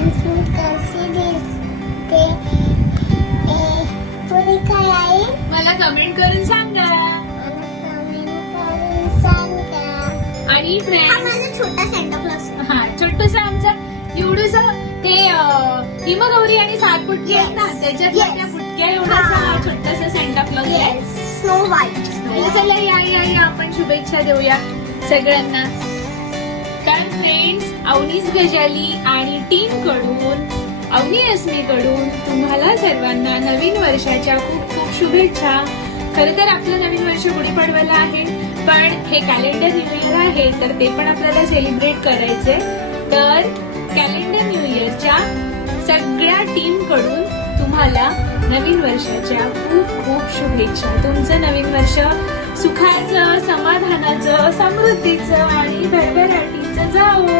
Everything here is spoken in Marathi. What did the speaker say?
फ्रेंड्स मी कशी दिसते पुढे काय आहे मला कमेंट करून सांगा. मला कमेंट करून सांगा. आणि हा फ्रेंड्स, माझा छोटा सेंटा क्लॉज. हा छोटूसा आमचा एवढूसा ते हिमगौरी आणि सात फुटके आहेत ना, त्याच्यातल्या Yes. त्या फुटक्या एवढासा हा. छोटासा सेंटा क्लॉज आहे. Snow white. तर चला या आपण शुभेच्छा देऊया सगळ्यांना. कारण फ्रेंड्स, अवनीस गजाली आणि टीम कडून, अवनी अस्मी कडून तुम्हाला सर्वांना नवीन वर्षाच्या खूप खूप शुभेच्छा. खरं तर आपलं नवीन वर्ष गुढीपाडव्याला आहे, पण हे कॅलेंडर न्यू इयर आहे, तर ते पण आपल्याला सेलिब्रेट करायचंय. तर कॅलेंडर न्यू इयरच्या सगळ्या टीम कडून तुम्हाला नवीन वर्षाच्या खूप खूप शुभेच्छा. तुमचं नवीन वर्ष सुखाचं, समाधानाचं, समृद्धीचं आणि भरभराटीचं जावो.